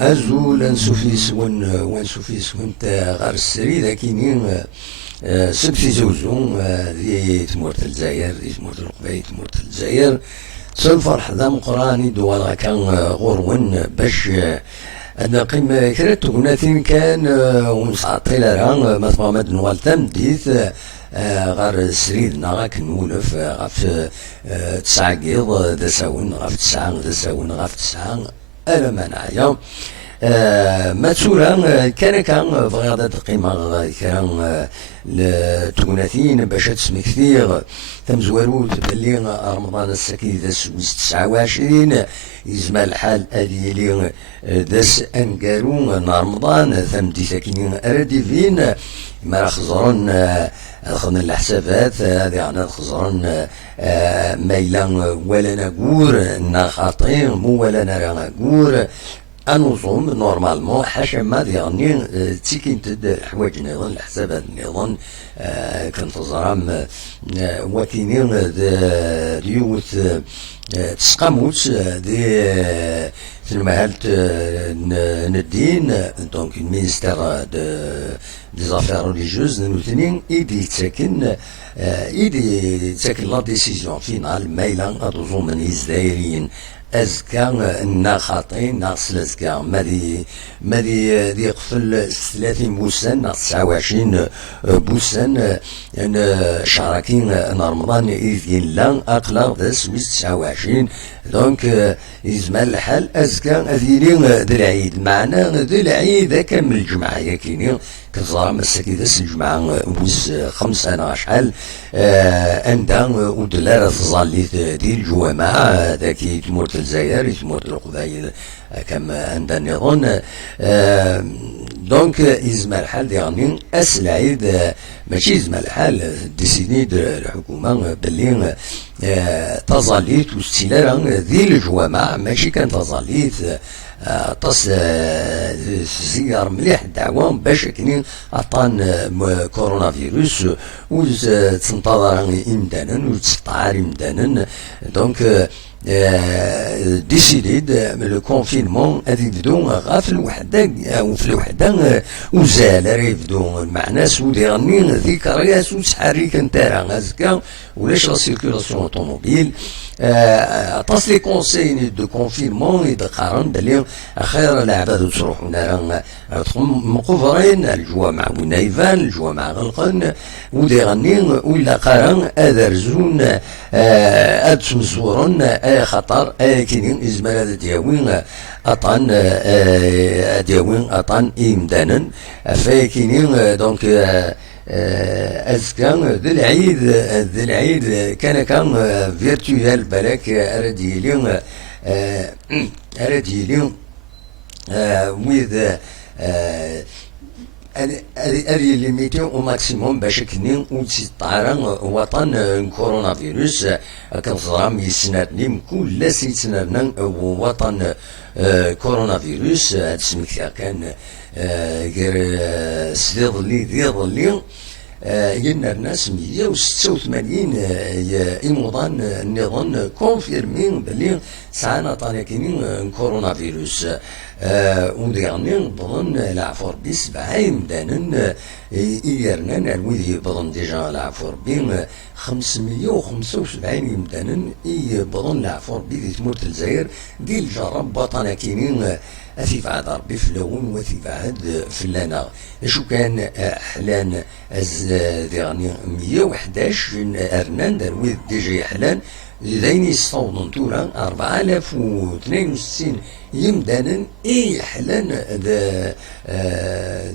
أزول أنسوفيس وانسوفيس وانت غار السري ذاكيني سبتي زوزو ذي تمورت الجزائر ذي تمورت القبائل تمورت الجزائر سنفرح ذا مقراني دوال كان غورون باش أنا قيم كرات تقناتين كان ونسعطي لها مثلا مد نوال تمديث غار السريد غاك نولف غاف تسعة قيض ذا ساون غاف تسعة ذا ساون غاف تسعة أنا منعيا ما تسورا كان بغيضة القيمة كان لتوناثين باش تسمي كثير تمزورو تبلي رمضان السكي ذا سويس 29 يزمى الحال أديلي داس أنقارو رمضان ثمدي ساكنين أرديفين ما خزرن خذنا الحسابات هذه عنا خزرن ميلان ولا نقور نخاطين مو ولا نرى نقور أنظم نورمالمون حاشا ما يعني تيكين تد حوايج نظن الحسابات نظن كنت زرام وكينين ديوث تسقاموت دي المهالت ندين دونك المينستير دي زافير ريليجيوز نوثنين إيدي تساكن لا ديسيزيون فينال ميلان أدوزو من إزدايرين أزكا نا خاطين ناقص الأزكا مادي دي قفل 30 بوسان ناقص 29 بوسان شراكين رمضان إذن لا أقلا ذا سويس 29 دونك يزمال الحال أزكا أذيلي ذا العيد معنا ذا العيد كامل الجمعة ياكيني كزرا مساكي ذا الجمعة بوز 5 أنا شحال أندا ودلالة تظليت دي الجوامع ذاكي تمورت الجزائر تمورت القبائل كما عندنا نظن دونك يزمى الحال يعني العيد ماشي يزمى الحال ديسينيد الحكومة باللي تظليت واستلالة ذي الجوامع ماشي كان تظليت طاس زيار مليح الدعوة باش كنين عطان كورونا فيروس وتنتظر إمدانا وتستعار إمدانا دونك ديسيديد لو كونفينمون غادي يبدو غا في الوحدة أو في الوحدة وزال راه يبدو مع ناس وديرني ذكريات وتحريك نتاعها غازكا ولاش لا سيركيلاسيون اوتوموبيل عطاس لي كونساي دو كونفينمون يدقارن بلي خير العباد تروحوا نارا مقفرين الجوامع ونايفان الجوامع غلقن وديرني ولا قارن أدرزون أدسمزورن خطر كاينين إزمال دياوين أطان إمدانا فكاينين دونك أزكا ذي العيد كان فيرتوال بالك أرديلين ويذ هذه ليميتي او ماكسيموم باش كنين وتستعرى وطن كورونا فيروس كنصرام يسنادني كل سيتسنادنا وطن كورونا فيروس تسميك كان غير سيظلي ذي ظلي ينا الناس 186 إمضان النظام كونفيرمين بلي ساعنا طانيكين كورونا فيروس وديرني بظن العفور بي 7 مدانا إيرنا نروي بظن ديجا العفور بي 575 مدانا بظن العفور بي دي تمورت الجزائر دي الجرب بطانيكين في بعد ربي فلون وفي بعد فلانا شو كان حلان ديرني 111 أرنان دروي ديجي حلان لين يصوتون تورا 4062 يمدانا حلان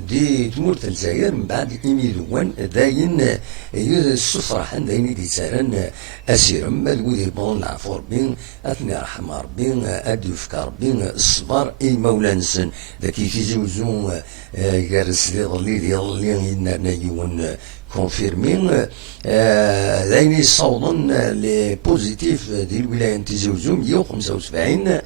دي تمورت الجزائر من بعد إيميدوان داين السفرة داين دي تسارن أسيرم مالودي بون العفور بين أثني رحم ربي أدوفك ربي الصبر مولانسن ذاكي في زوزو جالس دي ظلي ينا يون كونفيرمين داين يصوتون لي بوزيتيف دي الولاية تزوزو 175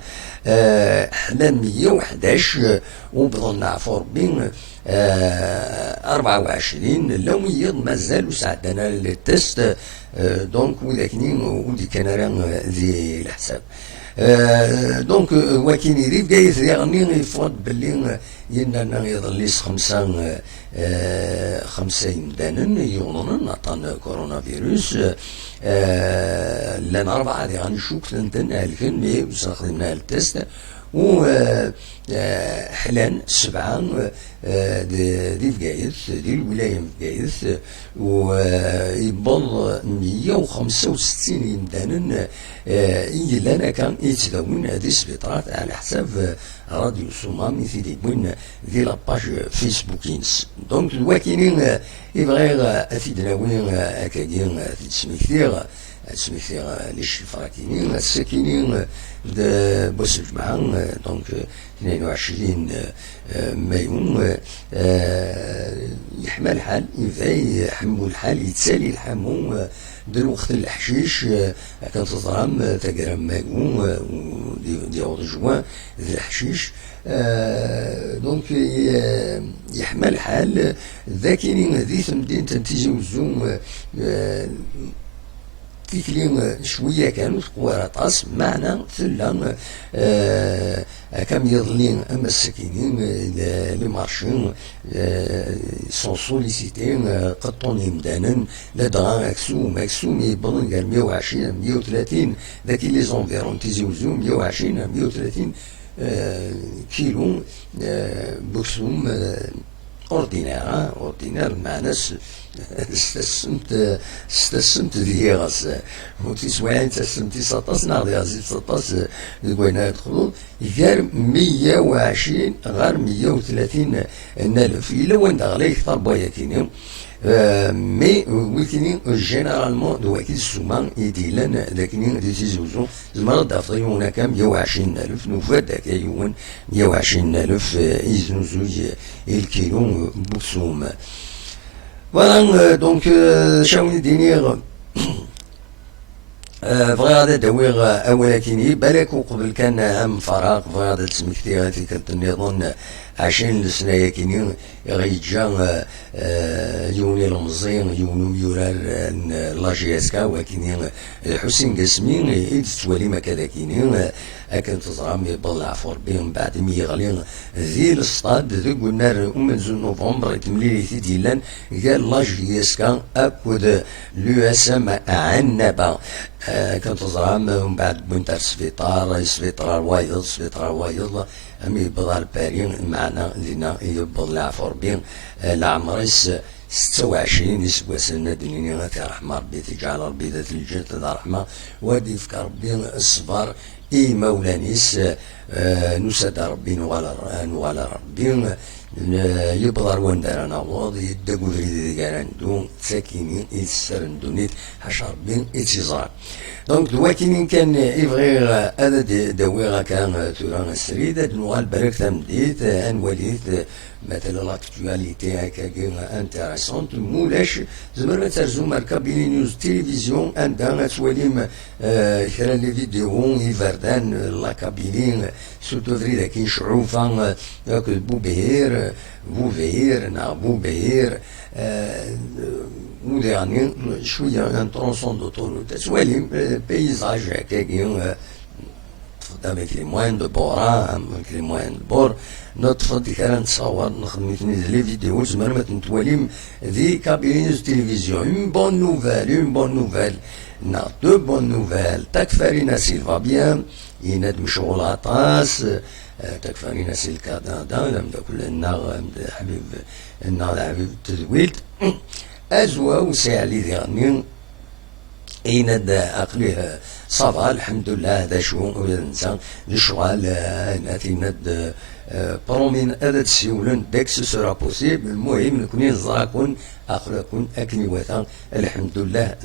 حنا 111 وبظن عفور بين 24 لومية مازالو ساعدنا للتست دونك ولكن ودي كان راه ذي الحساب دونك وكين يريد جايث يغني يفرض باللي يننا يضليس خمسة يمدانن يغنون عطان كورونا فيروس لان 4 يعني شوك تنتن الكن مي وستخدمنا التست و حلان 7 دي فقايث دي الولاية فقايث ويبل 165 يمدانن إلا كان يتداون هذه السبيطرات على حساب راديو سومامي في ديبون دي لاباج فيسبوكينس. دونك الواكينين يبغي أفيدناوين أكاكين في تسميكتير لي شفراكينين الساكنين بوس الجمعة دونك 22 مايو يحمى الحال يحمو الحال يتسالي الحمو دلوقت الحشيش كانت تضرم تقرم مايو دي عوض جوان ذي الحشيش دونك يحمى الحال ذاكينين ذي ثمدين تنتيجي وزوم تيكلين شوية كانوا تقوى طاس معنا ثلا كم يظلين أما السكينين لي مارشين سون سوليسيتين قطون يمدانا لدغا ماكسو يبضن قال 120 130 ذاك لي زونفيرون تيزيوزو 120 130 كيلو بوكسوم اوردينير مع ناس استسمت ذي غاس وتسوين تسمتي 19 ناضي غازي 19 لقينا يدخلون غير 120 غير 130 نالف إلا وين دغلي كثر بويا كينيو مي ويكينين جينيرالمون دواكي السومان يديلان ذاكنين دي تيزوزو زمرا دافطي هناك 120,000 نوفا داك يوان 120,000 يزنوزو الكيلو بوكسوم. فوالا دونك شاوني دينيغ بغي غادا داويغ اولا كيني بالك وقبل كان عام فراغ بغي غادا تسمكتي غادي كنظن 20 سنة كيني غيتجا يوني المزين يونو ميورال لاجي اسكا وكيني حسين قاسمين يتسوالي ما كذا كيني اكن تزرام يبلع فور بهم بعد مي يغلي ذي الصطاد ذي قلنا ومنزل نوفمبر يتملي في ديلان قال لاجي اسكا اكود لو اس ام عنبا كنت تزرام من بعد بنتر سفيطار وايض امي يبضع البارين معنا لنا يبضع فور بهم العمريس 26 يسوى دنيني غاتي رحمة ربي تجعل ربي ذات الجنة ذا رحمة وادي فك ربي الصبر اي مولانيس نسد ربي نغالا ربي يبضر وندار نعوض يدقو فريد ذي ساكينين يتسرن دونيت حش ربي يتزار. دونك دواكين كان يبغي هذا داويغا كان توران السريد نوغال برك تمديت انوليت مثلا لاكتواليتي هكاكي انتيريسونت مولاش زمرنا ترزو ماركا بيني نيوز تيليفزيون عندها تواليم كرا لي فيديو يفردان لاكابيلين سوتو فريدا كي شعوفا بوبهير بوبهير وديعني شوية ان ترونسون دوتور تواليم بيزاج هكاكي avec les moyens de bord, avec les moyens de bord, notre différente savoir, les vidéos, je me remets une toilim, des cabines de télévision, une bonne nouvelle, deux bonnes nouvelles, Takfarina s'il va bien, il n'a de مشغول عطاس, Takfarina c'est le cas d'un, لم تقول النار حبيب تدويل, أزوا وسعلي ذي يند عقليه صافا الحمد لله هذا شو الانسان الشغال ناتي ند برومين هذا تسيولن داك سورا بوسيبل المهم نكون نزراكون اخلاكون اكني وثان الحمد لله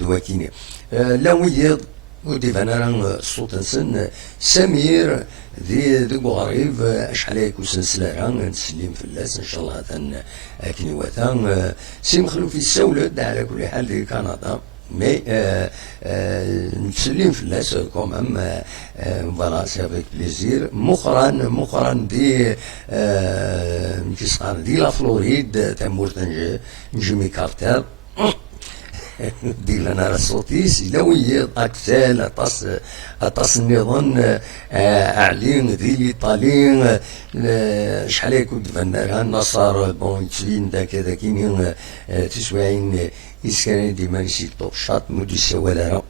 دواكيني لا ويض ودي فانا الصوت نسن سمير ذي غريب اشحال يكون سلسله نسلم في الناس ان شاء الله ثان اكني وثان سي مخلوف السولد على كل حال في كندا مي نسلم في الناس كومام فوالا سي افيك بليزير مؤخرا دي كي صار دي لا فلوريد تمورت جيمي كارتر دير لنا راسوتيس إلا ويض أكتال أطاس النظام أعلين ذي الإيطاليين شحال يكون فنارها النصارى بون يتسين ذاك كاينين تسواعين إسكان ديما نسيت طوشات مودي السوالارة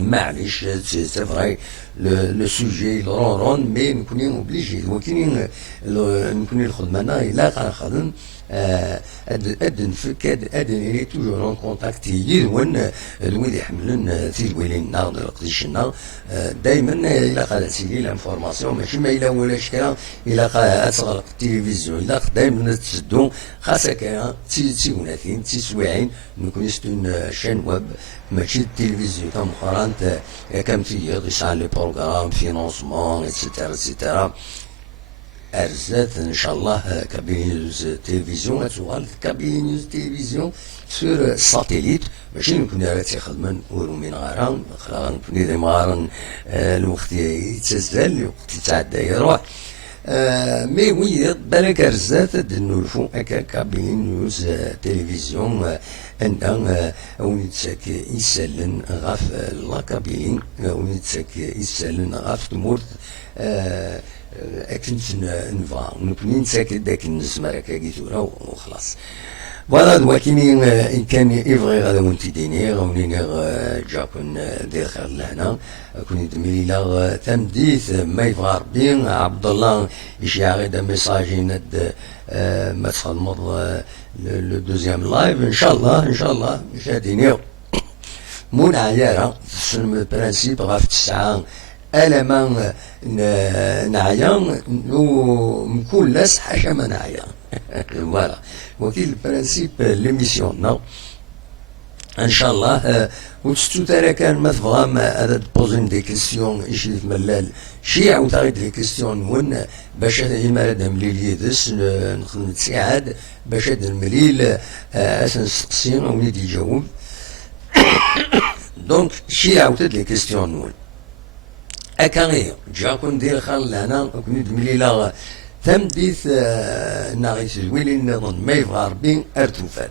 معليش سي فراي لو سوجي رون مي نكوني اوبليجي ولكن نكوني الخدمه الا غنخدم اد نفك اد نري توجور اون كونتاكت يدون الويد يحملن تيلويلين ناض القديشنا دائما الا قالت لي لانفورماسيون ماشي ما الا ولا شكرا الا تغلق التلفزيون الا دائما تسدو خاصك تيوناتين تسواعين نكون ستون شان ويب ماشي التلفزيون تاع مؤخرا كم تيغ يسعى لي بروغرام فينونسمون اتسيتيرا اتسيتيرا ارزات ان شاء الله كابين نيوز تلفزيون تغال كابين نيوز تلفزيون سور ساتيليت ماشي نكون راه تيخدمن ورو من غاران نكون ديما غارن الوقت يتسزل الوقت يتعدى يروح مي وي بالك ارزات نولفو هكا كابين نيوز تلفزيون ان ونتساك يسالن غاف لاكابين ونتساك يسالن غاف تمورت اكنت نفا نكوني نتساك داك النزمر هكا كيتورا وخلاص فوالا دواكيني ان كان يبغي غادا ونتي ديني غونيني جاكون دير خير لهنا كوني دميلا تمديث ما يبغى ربي عبد الله يشيع غيدا ميساجي ند ما تخدمض لو دوزيام لايف ان شاء الله مشاهديني مون عيارة تسلم البرانسيب غاف الساعة ألا ما نعيا نكون لاس حاشا ما نعيا فوالا وكي البرانسيب ليميسيون نو ان شاء الله وتستو ترى كان ما تفهم هذا تبوزين دي كيستيون يشي في ملال شي عاود تغيد دي كيستيون ون باش هما هذا مليل يدس نخدم تساعد باش هذا المليل اسن نسقسي ونيد يجاوب دونك شي عاود لي كيستيون ون هكا غير جا كون دير خال لهنا كون مليله تمديث ناغيس الويلين نظن ما يبغى ربي ارتوفات